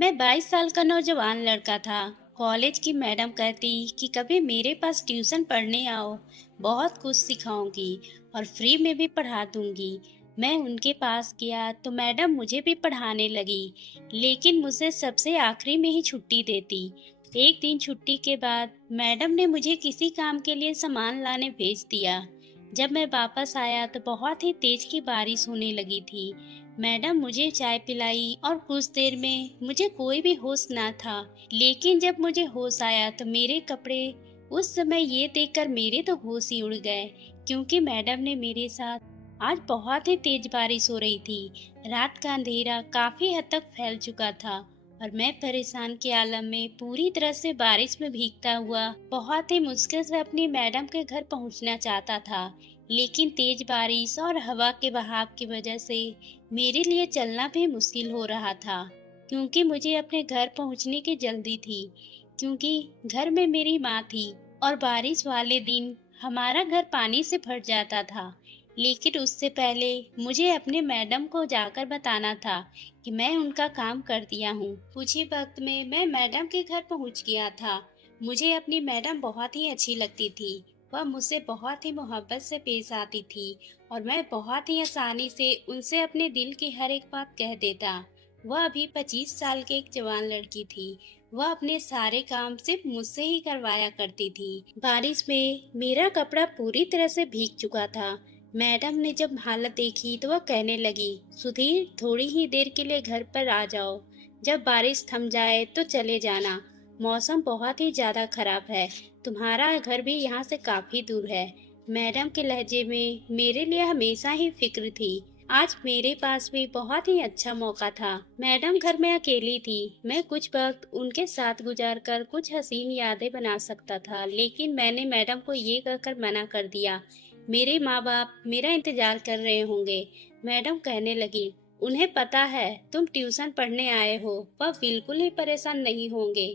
मैं 22 साल का नौजवान लड़का था। कॉलेज की मैडम कहती कि कभी मेरे पास ट्यूशन पढ़ने आओ, बहुत कुछ सिखाऊंगी और फ्री में भी पढ़ा दूंगी। मैं उनके पास गया तो मैडम मुझे भी पढ़ाने लगी, लेकिन मुझे सबसे आखिरी में ही छुट्टी देती। एक दिन छुट्टी के बाद मैडम ने मुझे किसी काम के लिए सामान लाने भेज दिया। जब मैं वापस आया तो बहुत ही तेज की बारिश होने लगी थी। मैडम मुझे चाय पिलाई और कुछ देर में मुझे कोई भी होश ना था। लेकिन जब मुझे होश आया तो मेरे कपड़े, उस समय ये देखकर मेरे तो होश ही उड़ गए, क्योंकि मैडम ने मेरे साथ, आज बहुत ही तेज बारिश हो रही थी। रात का अंधेरा काफी हद तक फैल चुका था और मैं परेशान के आलम में पूरी तरह से बारिश में भीगता हुआ बहुत ही मुश्किल से अपनी मैडम के घर पहुंचना चाहता था। लेकिन तेज बारिश और हवा के बहाव की वजह से मेरे लिए चलना भी मुश्किल हो रहा था, क्योंकि मुझे अपने घर पहुंचने की जल्दी थी। क्योंकि घर में मेरी माँ थी और बारिश वाले दिन हमारा घर पानी से भर जाता था। लेकिन उससे पहले मुझे अपने मैडम को जाकर बताना था कि मैं उनका काम कर दिया हूँ। कुछ ही वक्त में मैं मैडम के घर पहुँच गया था। मुझे अपनी मैडम बहुत ही अच्छी लगती थी। वह मुझसे बहुत ही मोहब्बत से पेश आती थी और मैं बहुत ही आसानी से उनसे अपने दिल की हर एक बात कह देता। वह अभी 25 साल की एक जवान लड़की थी। वह अपने सारे काम सिर्फ मुझसे ही करवाया करती थी। बारिश में मेरा कपड़ा पूरी तरह से भीग चुका था। मैडम ने जब हालत देखी तो वह कहने लगी, सुधीर, थोड़ी ही देर के लिए घर पर आ जाओ। जब बारिश थम जाए तो चले जाना। मौसम बहुत ही ज्यादा खराब है। तुम्हारा घर भी यहाँ से काफी दूर है। मैडम के लहजे में मेरे लिए हमेशा ही फिक्र थी। आज मेरे पास भी बहुत ही अच्छा मौका था। मैडम घर में अकेली थी। मैं कुछ वक्त उनके साथ गुजारकर कुछ हसीन यादें बना सकता था, लेकिन मैंने मैडम को ये कहकर मना कर दिया, मेरे माँ बाप मेरा इंतजार कर रहे होंगे। मैडम कहने लगी, उन्हें पता है तुम ट्यूशन पढ़ने आए हो, वह बिल्कुल ही परेशान नहीं होंगे।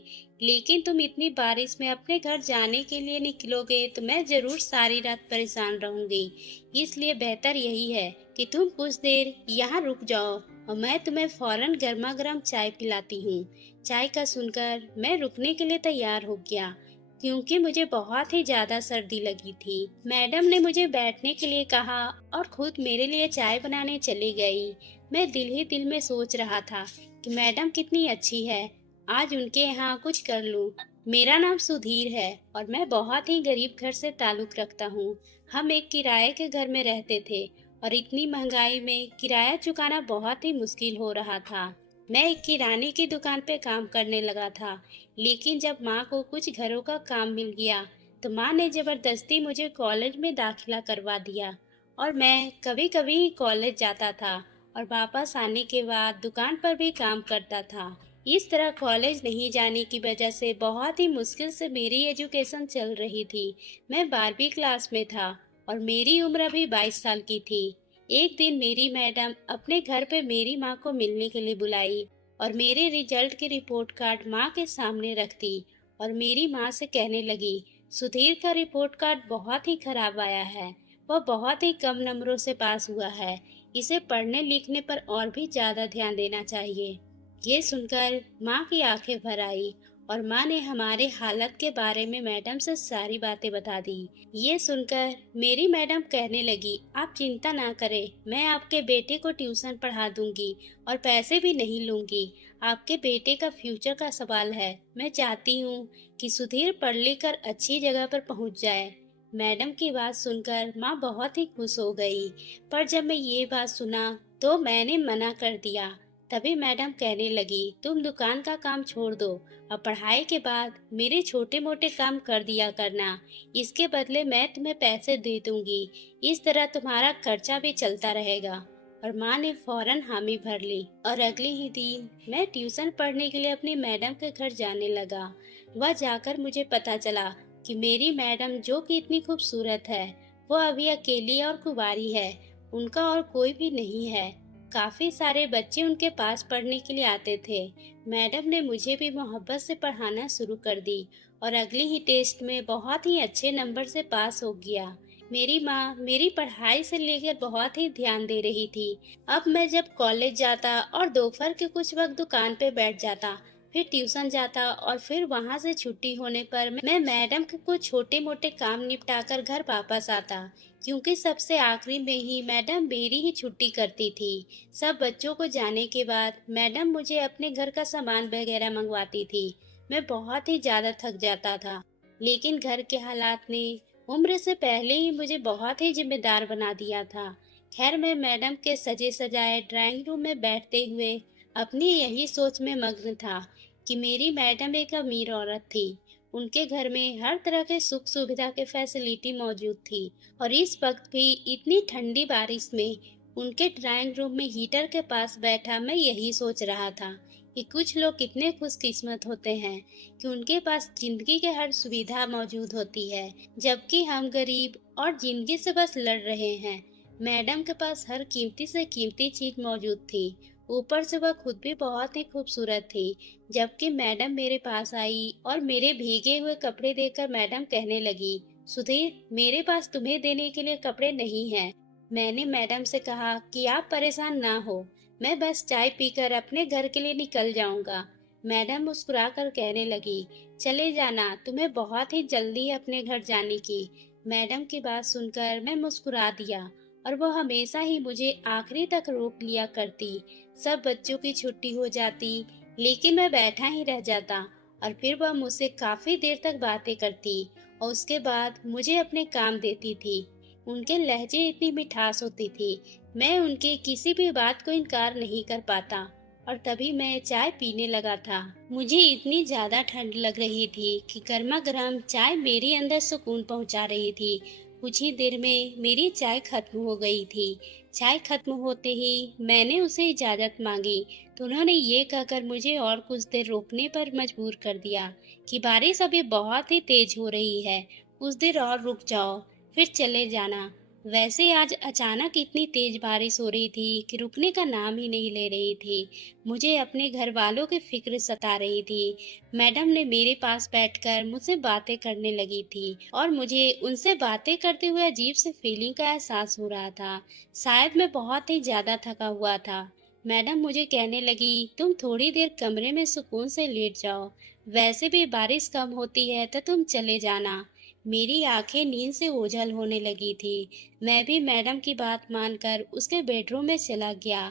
लेकिन तुम इतनी बारिश में अपने घर जाने के लिए निकलोगे तो मैं जरूर सारी रात परेशान रहूंगी। इसलिए बेहतर यही है कि तुम कुछ देर यहाँ रुक जाओ और मैं तुम्हें फौरन गर्मा गर्म चाय पिलाती हूँ। चाय का सुनकर मैं रुकने के लिए तैयार हो गया, क्योंकि मुझे बहुत ही ज्यादा सर्दी लगी थी। मैडम ने मुझे बैठने के लिए कहा और खुद मेरे लिए चाय बनाने चली गई। मैं दिल ही दिल में सोच रहा था कि मैडम कितनी अच्छी है, आज उनके यहाँ कुछ कर लूं। मेरा नाम सुधीर है और मैं बहुत ही गरीब घर से ताल्लुक रखता हूँ। हम एक किराए के घर में रहते थे और इतनी महंगाई में किराया चुकाना बहुत ही मुश्किल हो रहा था। मैं एक किराने की दुकान पे काम करने लगा था। लेकिन जब माँ को कुछ घरों का काम मिल गया तो माँ ने जबरदस्ती मुझे कॉलेज में दाखिला करवा दिया और मैं कभी कभी ही कॉलेज जाता था और वापस आने के बाद दुकान पर भी काम करता था। इस तरह कॉलेज नहीं जाने की वजह से बहुत ही मुश्किल से मेरी एजुकेशन चल रही थी। मैं 12वीं क्लास में था और मेरी उम्र अभी 22 साल की थी। एक दिन मेरी मैडम अपने घर पे मेरी माँ को मिलने के लिए बुलाई और मेरे रिजल्ट की रिपोर्ट कार्ड माँ के सामने रख दी और मेरी माँ से कहने लगी, सुधीर का रिपोर्ट कार्ड बहुत ही खराब आया है। वह बहुत ही कम नंबरों से पास हुआ है। इसे पढ़ने लिखने पर और भी ज्यादा ध्यान देना चाहिए। ये सुनकर माँ की आंखें भर आई और माँ ने हमारे हालत के बारे में मैडम से सारी बातें बता दी। ये सुनकर मेरी मैडम कहने लगी, आप चिंता ना करें, मैं आपके बेटे को ट्यूशन पढ़ा दूंगी और पैसे भी नहीं लूंगी। आपके बेटे का फ्यूचर का सवाल है। मैं चाहती हूँ कि सुधीर पढ़ लिख कर अच्छी जगह पर पहुँच जाए। मैडम की बात सुनकर माँ बहुत ही खुश हो गई, पर जब मैं ये बात सुना तो मैंने मना कर दिया। तभी मैडम कहने लगी, तुम दुकान का काम छोड़ दो और पढ़ाई के बाद मेरे छोटे मोटे काम कर दिया करना। इसके बदले मैं तुम्हें पैसे दे दूंगी। इस तरह तुम्हारा खर्चा भी चलता रहेगा। और माँ ने फौरन हामी भर ली और अगले ही दिन मैं ट्यूशन पढ़ने के लिए अपनी मैडम के घर जाने लगा। वह जाकर मुझे पता चला कि मेरी मैडम, जो कि इतनी खूबसूरत है, वो अभी अकेली और कुंवारी है। उनका और कोई भी नहीं है। काफी सारे बच्चे उनके पास पढ़ने के लिए आते थे। मैडम ने मुझे भी मोहब्बत से पढ़ाना शुरू कर दी और अगले ही टेस्ट में बहुत ही अच्छे नंबर से पास हो गया। मेरी माँ मेरी पढ़ाई से लेकर बहुत ही ध्यान दे रही थी। अब मैं जब कॉलेज जाता और दोपहर के कुछ वक्त दुकान पे बैठ जाता, फिर ट्यूशन जाता और फिर वहाँ से छुट्टी होने पर मैं मैडम के कुछ छोटे-मोटे काम निपटाकर घर वापस आता, क्योंकि सबसे आखिरी में ही मैडम मेरी ही छुट्टी करती थी। सब बच्चों को जाने के बाद मैडम मुझे अपने घर का सामान वगैरह मंगवाती थी। मैं बहुत ही ज़्यादा थक जाता था, लेकिन घर के हालात ने उम्र से पहले ही मुझे बहुत ही जिम्मेदार बना दिया था। खैर, मैं मैडम के सजे सजाए ड्राइंग रूम में बैठते हुए अपनी यही सोच में मग्न था कि मेरी मैडम एक अमीर औरत थी। उनके घर में हर तरह के सुख सुविधा के फैसिलिटी मौजूद थी, और इस वक्त भी इतनी ठंडी बारिश में उनके ड्राइंग रूम में हीटर के पास बैठा मैं यही सोच रहा था कि कुछ लोग कितने खुशकिस्मत होते हैं कि उनके पास जिंदगी के हर सुविधा मौजूद होती है, जबकि हम गरीब और जिंदगी से बस लड़ रहे हैं। मैडम के पास हर कीमती से कीमती चीज मौजूद थी। ऊपर से वह खुद भी बहुत ही खूबसूरत थी। जबकि मैडम मेरे पास आई और मेरे भीगे हुए कपड़े देखकर मैडम कहने लगी, सुधीर, मेरे पास तुम्हें देने के लिए कपड़े नहीं हैं। मैंने मैडम से कहा कि आप परेशान ना हो, मैं बस चाय पीकर अपने घर के लिए निकल जाऊंगा। मैडम मुस्कुराकर कहने लगी, चले जाना, तुम्हें बहुत ही जल्दी है अपने घर जाने की। मैडम की बात सुनकर मैं मुस्कुरा दिया, और वो हमेशा ही मुझे आखिरी तक रोक लिया करती। सब बच्चों की छुट्टी हो जाती, लेकिन मैं बैठा ही रह जाता, और फिर वह मुझसे काफी देर तक बातें करती और उसके बाद मुझे अपने काम देती थी। उनके लहजे इतनी मिठास होती थी, मैं उनके किसी भी बात को इनकार नहीं कर पाता। और तभी मैं चाय पीने लगा था। मुझे इतनी ज्यादा ठंड लग रही थी कि गर्मा गर्म चाय मेरे अंदर सुकून पहुंचा रही थी। कुछ ही देर में मेरी चाय खत्म हो गई थी। चाय खत्म होते ही मैंने उसे इजाजत मांगी, तो उन्होंने ये कहकर मुझे और कुछ देर रोकने पर मजबूर कर दिया कि बारिश अभी बहुत ही तेज हो रही है, कुछ देर और रुक जाओ, फिर चले जाना। वैसे आज अचानक इतनी तेज बारिश हो रही थी कि रुकने का नाम ही नहीं ले रही थी। मुझे अपने घर वालों की फिक्र सता रही थी। मैडम ने मेरे पास बैठकर मुझसे बातें करने लगी थी, और मुझे उनसे बातें करते हुए अजीब सी फीलिंग का एहसास हो रहा था। शायद मैं बहुत ही ज्यादा थका हुआ था। मैडम मुझे कहने लगी, तुम थोड़ी देर कमरे में सुकून से लेट जाओ, वैसे भी बारिश कम होती है तो तुम चले जाना। मेरी आंखें नींद से ओझल होने लगी थी। मैं भी मैडम की बात मानकर उसके बेडरूम में चला गया,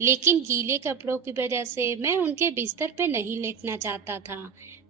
लेकिन गीले कपड़ों की वजह से मैं उनके बिस्तर पे नहीं लेटना चाहता था।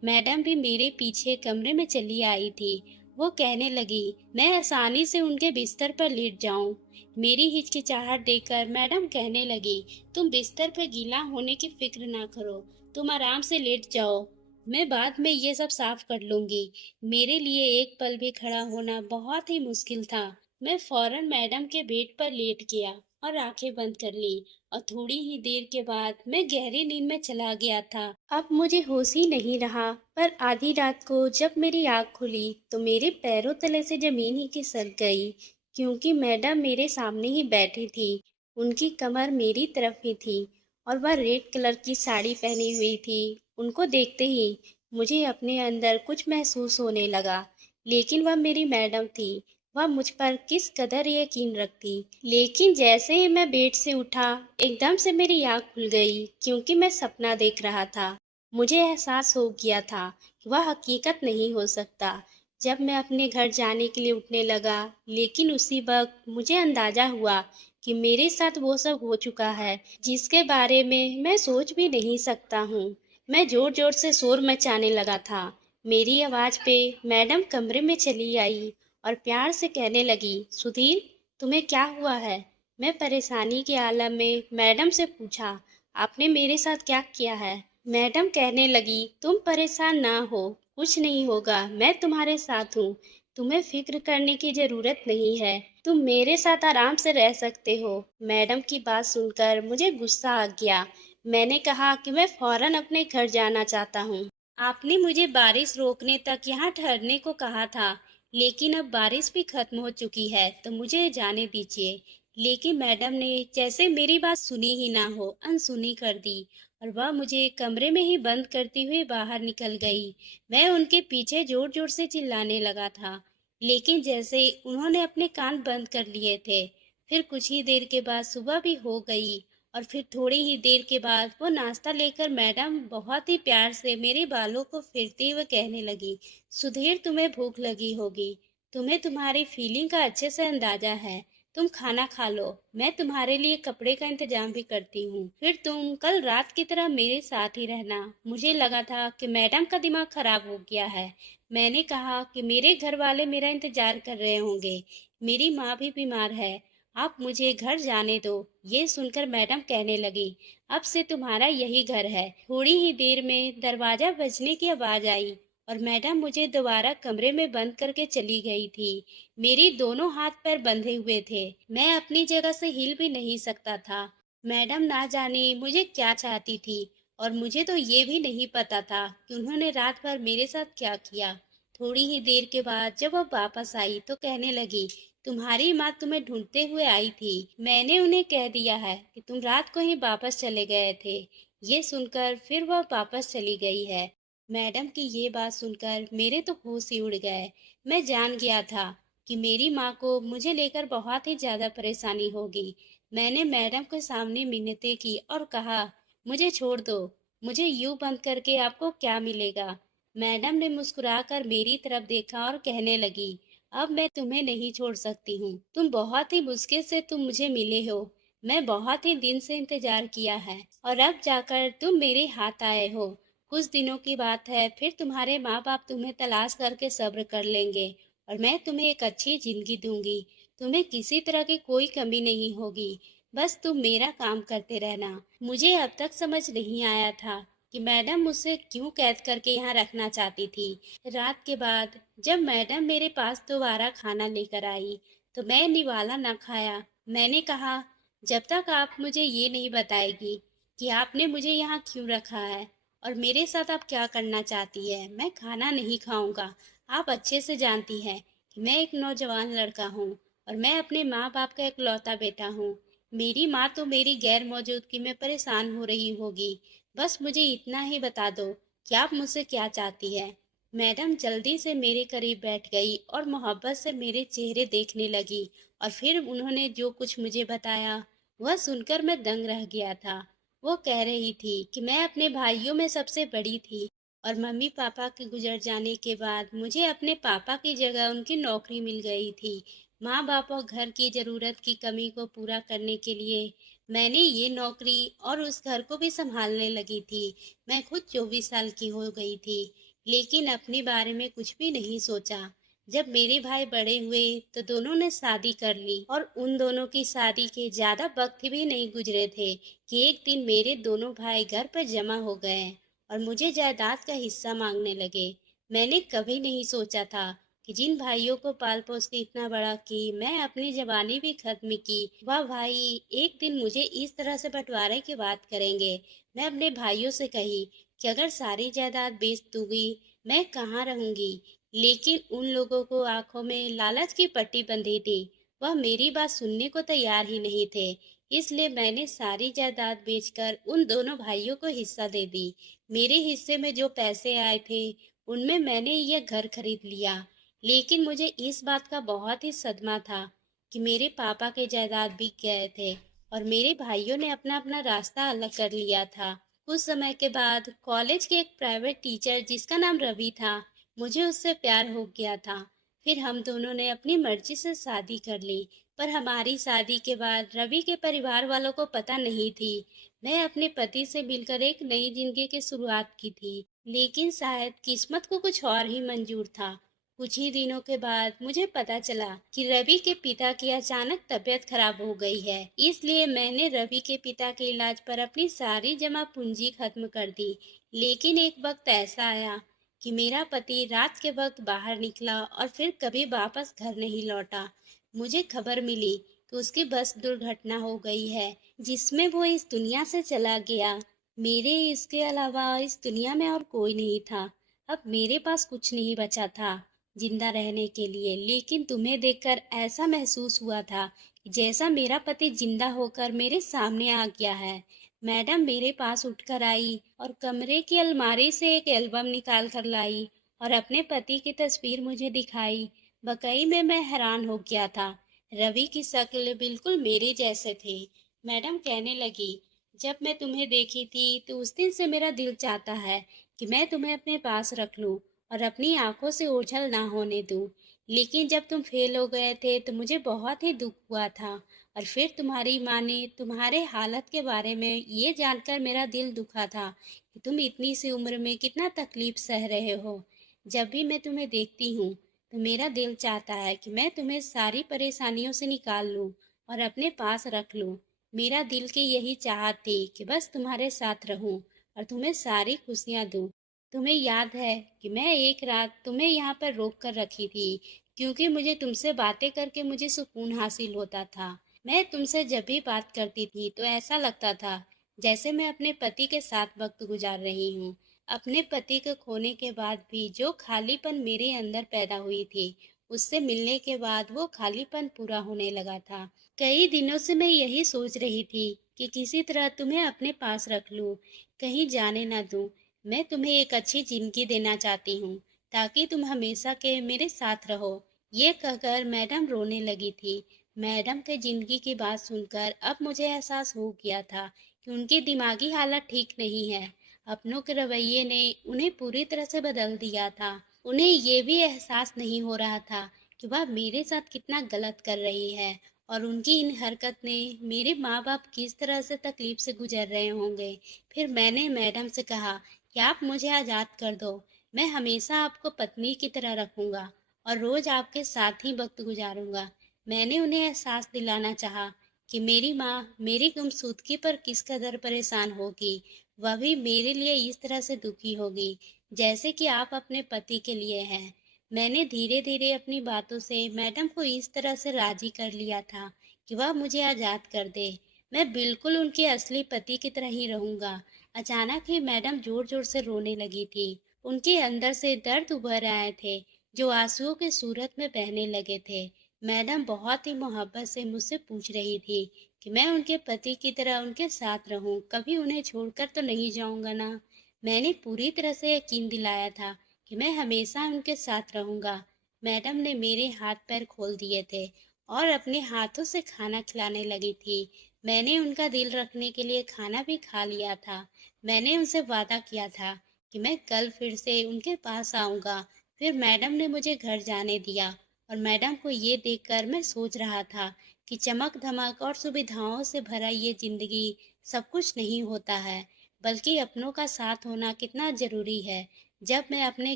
मैडम भी मेरे पीछे कमरे में चली आई थी। वो कहने लगी, मैं आसानी से उनके बिस्तर पर लेट जाऊं। मेरी हिचकिचाहट देखकर मैडम कहने लगी, तुम बिस्तर पर गीला होने की फिक्र ना करो, तुम आराम से लेट जाओ, मैं बाद में ये सब साफ कर लूंगी। मेरे लिए एक पल भी खड़ा होना बहुत ही मुश्किल था। मैं फौरन मैडम के बेड पर लेट गया और आंखें बंद कर ली, और थोड़ी ही देर के बाद मैं गहरी नींद में चला गया था। अब मुझे होश ही नहीं रहा, पर आधी रात को जब मेरी आँख खुली तो मेरे पैरों तले से जमीन ही खिसक गई, क्योंकि मैडम मेरे सामने ही बैठी थी। उनकी कमर मेरी तरफ ही थी, और वह रेड कलर की साड़ी पहनी हुई थी। उनको देखते ही मुझे अपने अंदर कुछ महसूस होने लगा, लेकिन वह मेरी मैडम थी। वह मुझ पर किस कदर यकीन रखती। लेकिन जैसे ही मैं बेड से उठा, एकदम से मेरी आँख खुल गई, क्योंकि मैं सपना देख रहा था। मुझे एहसास हो गया था कि वह हकीकत नहीं हो सकता। जब मैं अपने घर जाने के लिए उठने लगा, लेकिन उसी वक्त मुझे अंदाजा हुआ कि मेरे साथ वो सब हो चुका है जिसके बारे में मैं सोच भी नहीं सकता हूँ। मैं जोर जोर से शोर मचाने लगा था। मेरी आवाज पे मैडम कमरे में चली आई और प्यार से कहने लगी, सुधीर, तुम्हें क्या हुआ है? मैं परेशानी के आलम में मैडम से पूछा, आपने मेरे साथ क्या किया है? मैडम कहने लगी, तुम परेशान ना हो, कुछ नहीं होगा, मैं तुम्हारे साथ हूँ। तुम्हें फिक्र करने की जरूरत नहीं है, तुम मेरे साथ आराम से रह सकते हो। मैडम की बात सुनकर मुझे गुस्सा आ गया। मैंने कहा कि मैं फौरन अपने घर जाना चाहता हूँ। आपने मुझे बारिश रोकने तक यहाँ ठहरने को कहा था, लेकिन अब बारिश भी खत्म हो चुकी है, तो मुझे जाने दीजिए। लेकिन मैडम ने जैसे मेरी बात सुनी ही ना हो, अनसुनी कर दी, और वह मुझे कमरे में ही बंद करती हुई बाहर निकल गई। मैं उनके पीछे जोर जोर से चिल्लाने लगा था, लेकिन जैसे उन्होंने अपने कान बंद कर लिए थे। फिर कुछ ही देर के बाद सुबह भी हो गई और फिर थोड़ी ही देर के बाद वो नाश्ता लेकर मैडम बहुत ही प्यार से मेरे बालों को फेरते हुए कहने लगी, सुधीर तुम्हें भूख लगी होगी, तुम्हें तुम्हारी फीलिंग का अच्छे से अंदाजा है, तुम खाना खा लो, मैं तुम्हारे लिए कपड़े का इंतजाम भी करती हूँ, फिर तुम कल रात की तरह मेरे साथ ही रहना। मुझे लगा था कि मैडम का दिमाग खराब हो गया है। मैंने कहा कि मेरे घर वाले मेरा इंतजार कर रहे होंगे, मेरी माँ भी बीमार है, आप मुझे घर जाने दो। ये सुनकर मैडम कहने लगी, अब से तुम्हारा यही घर है। थोड़ी ही देर में दरवाजा बजने की आवाज आई और मैडम मुझे दोबारा कमरे में बंद करके चली गई थी। मेरी दोनों हाथ पैर बंधे हुए थे, मैं अपनी जगह से हिल भी नहीं सकता था। मैडम ना जाने मुझे क्या चाहती थी और मुझे तो ये भी नहीं पता था कि उन्होंने रात भर मेरे साथ क्या किया। थोड़ी ही देर के बाद जब वह वापस आई तो कहने लगी, तुम्हारी माँ तुम्हें ढूंढते हुए आई थी, मैंने उन्हें कह दिया है कि तुम रात को ही वापस चले गए थे। ये सुनकर फिर वह वापस चली गई है। मैडम की ये बात सुनकर मेरे तो होश ही उड़ गए। मैं जान गया था कि मेरी माँ को मुझे लेकर बहुत ही ज्यादा परेशानी होगी। मैंने मैडम के सामने मिन्नतें की और कहा, मुझे छोड़ दो, मुझे यूं बंद करके आपको क्या मिलेगा। मैडम ने मुस्कुराकर मेरी तरफ देखा और कहने लगी, अब मैं तुम्हें नहीं छोड़ सकती हूँ, तुम बहुत ही मुश्किल से तुम मुझे मिले हो, मैं बहुत ही दिन से इंतजार किया है और अब जाकर तुम मेरे हाथ आए हो। कुछ दिनों की बात है, फिर तुम्हारे माँ बाप तुम्हें तलाश करके सब्र कर लेंगे और मैं तुम्हें एक अच्छी जिंदगी दूंगी, तुम्हें किसी तरह की कोई कमी नहीं होगी, बस तुम मेरा काम करते रहना। मुझे अब तक समझ नहीं आया था कि मैडम मुझसे क्यों कैद करके यहाँ रखना चाहती थी। रात के बाद जब मैडम मेरे पास दोबारा खाना लेकर आई तो मैं निवाला न खाया। मैंने कहा, जब तक आप मुझे ये नहीं बताएगी कि आपने मुझे यहाँ क्यों रखा है और मेरे साथ आप क्या करना चाहती है, मैं खाना नहीं खाऊंगा। आप अच्छे से जानती हैं कि मैं एक नौजवान लड़का हूँ और मैं अपने माँ बाप का इकलौता बेटा हूँ। मेरी माँ तो मेरी गैर मौजूदगी में परेशान हो रही होगी। बस मुझे इतना ही बता दो कि आप मुझसे क्या चाहती है। मैडम जल्दी से मेरे करीब बैठ गई और मोहब्बत से मेरे चेहरे देखने लगी और फिर उन्होंने जो कुछ मुझे बताया वह सुनकर मैं दंग रह गया था। वो कह रही थी कि मैं अपने भाइयों में सबसे बड़ी थी और मम्मी पापा के गुजर जाने के बाद मुझे अपने पापा की जगह उनकी नौकरी मिल गई थी। माँ बाप और घर की जरूरत की कमी को पूरा करने के लिए मैंने ये नौकरी और उस घर को भी संभालने लगी थी। मैं खुद 24 साल की हो गई थी, लेकिन अपने बारे में कुछ भी नहीं सोचा। जब मेरे भाई बड़े हुए तो दोनों ने शादी कर ली और उन दोनों की शादी के ज्यादा वक्त भी नहीं गुजरे थे कि एक दिन मेरे दोनों भाई घर पर जमा हो गए और मुझे जायदाद का हिस्सा मांगने लगे। मैंने कभी नहीं सोचा था कि जिन भाइयों को पाल पोस के इतना बड़ा की मैं अपनी जवानी भी खत्म की, वह भाई एक दिन मुझे इस तरह से बंटवारे की बात करेंगे। मैं अपने भाइयों से कही कि अगर सारी जायदाद बेच दूंगी मैं कहाँ रहूंगी, लेकिन उन लोगों को आंखों में लालच की पट्टी बंधी थी। वह मेरी बात सुनने को तैयार ही नहीं थे, इसलिए मैंने सारी जायदाद बेचकर उन दोनों भाइयों को हिस्सा दे दी। मेरे हिस्से में जो पैसे आए थे उनमें मैंने यह घर खरीद लिया। लेकिन मुझे इस बात का बहुत ही सदमा था कि मेरे पापा के जायदाद बिक गए थे और मेरे भाइयों ने अपना अपना रास्ता अलग कर लिया था। कुछ समय के बाद कॉलेज के एक प्राइवेट टीचर जिसका नाम रवि था, मुझे उससे प्यार हो गया था। फिर हम दोनों ने अपनी मर्जी से शादी कर ली, पर हमारी शादी के बाद रवि के परिवार वालों को पता नहीं थी। मैं अपने पति से मिलकर एक नई जिंदगी की शुरुआत की थी, लेकिन शायद किस्मत को कुछ और ही मंजूर था। कुछ ही दिनों के बाद मुझे पता चला कि रवि के पिता की अचानक तबीयत खराब हो गई है, इसलिए मैंने रवि के पिता के इलाज पर अपनी सारी जमा पूंजी खत्म कर दी। लेकिन एक वक्त ऐसा आया कि मेरा पति रात के वक्त बाहर निकला और फिर कभी वापस घर नहीं लौटा। मुझे खबर मिली कि उसकी बस दुर्घटना हो गई है, जिसमें वो इस दुनिया से चला गया। मेरे इसके अलावा इस दुनिया में और कोई नहीं था। अब मेरे पास कुछ नहीं बचा था जिंदा रहने के लिए, लेकिन तुम्हें देखकर ऐसा महसूस हुआ था कि जैसा मेरा पति जिंदा होकर मेरे सामने आ गया है। मैडम मेरे पास उठकर आई और कमरे की अलमारी से एक एल्बम निकाल कर लाई और अपने पति की तस्वीर मुझे दिखाई। वाकई में मैं हैरान हो गया था। रवि की शक्ल बिल्कुल मेरे जैसे थे। मैडम कहने लगी, जब मैं तुम्हें देखी थी तो उस दिन से मेरा दिल चाहता है कि मैं तुम्हें अपने पास रख लूं और अपनी आंखों से ओझल ना होने दूं। लेकिन जब तुम फेल हो गए थे तो मुझे बहुत ही दुख हुआ था। और फिर तुम्हारी माँ ने तुम्हारे हालत के बारे में ये जानकर मेरा दिल दुखा था कि तुम इतनी सी उम्र में कितना तकलीफ सह रहे हो। जब भी मैं तुम्हें देखती हूँ तो मेरा दिल चाहता है कि मैं तुम्हें सारी परेशानियों से निकाल लूं और अपने पास रख लूं। मेरा दिल की यही चाहत थी कि बस तुम्हारे साथ रहूं और तुम्हें सारी खुशियां दूं। तुम्हें याद है कि मैं एक रात तुम्हें यहाँ पर रोक कर रखी थी, क्योंकि मुझे तुमसे बातें करके मुझे सुकून हासिल होता था। मैं तुमसे जब भी बात करती थी तो ऐसा लगता था जैसे मैं अपने पति के साथ वक्त गुजार रही हूँ। अपने पति को खोने के बाद भी जो खालीपन मेरे अंदर पैदा हुई थी, उससे मिलने के बाद वो खालीपन पूरा होने लगा था। कई दिनों से मैं यही सोच रही थी कि किसी तरह तुम्हें अपने पास रख लूं, कहीं जाने ना दूं। मैं तुम्हें एक अच्छी जिंदगी देना चाहती हूँ, ताकि तुम हमेशा के मेरे साथ रहो। ये कहकर मैडम रोने लगी थी। मैडम के जिंदगी की बात सुनकर अब मुझे एहसास हो गया था कि उनकी दिमागी हालत ठीक नहीं है। अपनों के रवैये ने उन्हें पूरी तरह से बदल दिया था। उन्हें ये भी एहसास नहीं हो रहा था कि वह मेरे साथ कितना गलत कर रही है और उनकी इन हरकत ने मेरे माँ बाप किस तरह से तकलीफ से गुजर रहे होंगे। फिर मैंने मैडम से कहा कि आप मुझे आज़ाद कर दो। मैं हमेशा आपको पत्नी की तरह रखूंगा और रोज आपके साथ ही वक्त गुजारूंगा। मैंने उन्हें एहसास दिलाना चाहा कि मेरी माँ मेरी गुमशुदगी पर किस कदर परेशान होगी। वह भी मेरे लिए इस तरह से दुखी होगी जैसे कि आप अपने पति के लिए हैं। मैंने धीरे धीरे अपनी बातों से मैडम को इस तरह से राजी कर लिया था कि वह मुझे आज़ाद कर दे। मैं बिल्कुल उनके असली पति की तरह ही रहूंगा। अचानक ही मैडम जोर जोर से रोने लगी थी। उनके अंदर से दर्द उभर आए थे, जो आंसुओं के सूरत में बहने लगे थे। मैडम बहुत ही मोहब्बत से मुझसे पूछ रही थी कि मैं उनके पति की तरह उनके साथ रहूं, कभी उन्हें छोड़कर तो नहीं जाऊंगा ना। मैंने पूरी तरह से यकीन दिलाया था कि मैं हमेशा उनके साथ रहूंगा। मैडम ने मेरे हाथ पैर खोल दिए थे और अपने हाथों से खाना खिलाने लगी थी। मैंने उनका दिल रखने के लिए खाना भी खा लिया था। मैंने उनसे वादा किया था कि मैं कल फिर से उनके पास आऊँगा। फिर मैडम ने मुझे घर जाने दिया और मैडम को ये देखकर मैं सोच रहा था कि चमक-धमक और सुविधाओं से भरा ये ज़िंदगी सब कुछ नहीं होता है, बल्कि अपनों का साथ होना कितना ज़रूरी है। जब मैं अपने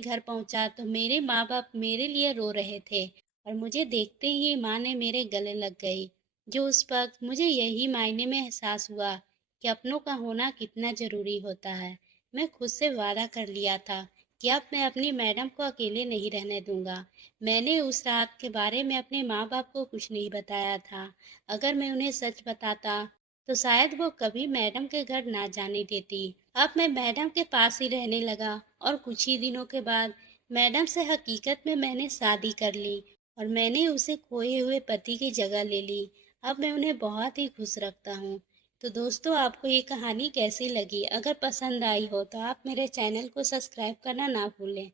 घर पहुँचा तो मेरे माँ-बाप मेरे लिए रो रहे थे और मुझे देखते ही माँ ने मेरे गले लग गई। जो उस वक़्त मुझे यही मायने में एहसास हुआ कि अपनों का होना कितना ज़रूरी होता है। मैं खुद से वादा कर लिया था कि अब मैं अपनी मैडम को अकेले नहीं रहने दूंगा। मैंने उस रात के बारे में अपने माँ बाप को कुछ नहीं बताया था। अगर मैं उन्हें सच बताता तो शायद वो कभी मैडम के घर ना जाने देती। अब मैं मैडम के पास ही रहने लगा और कुछ ही दिनों के बाद मैडम से हकीकत में मैंने शादी कर ली और मैंने उसे खोए हुए पति की जगह ले ली। अब मैं उन्हें बहुत ही खुश रखता हूँ। तो दोस्तों, आपको ये कहानी कैसी लगी? अगर पसंद आई हो तो आप मेरे चैनल को सब्सक्राइब करना ना भूलें।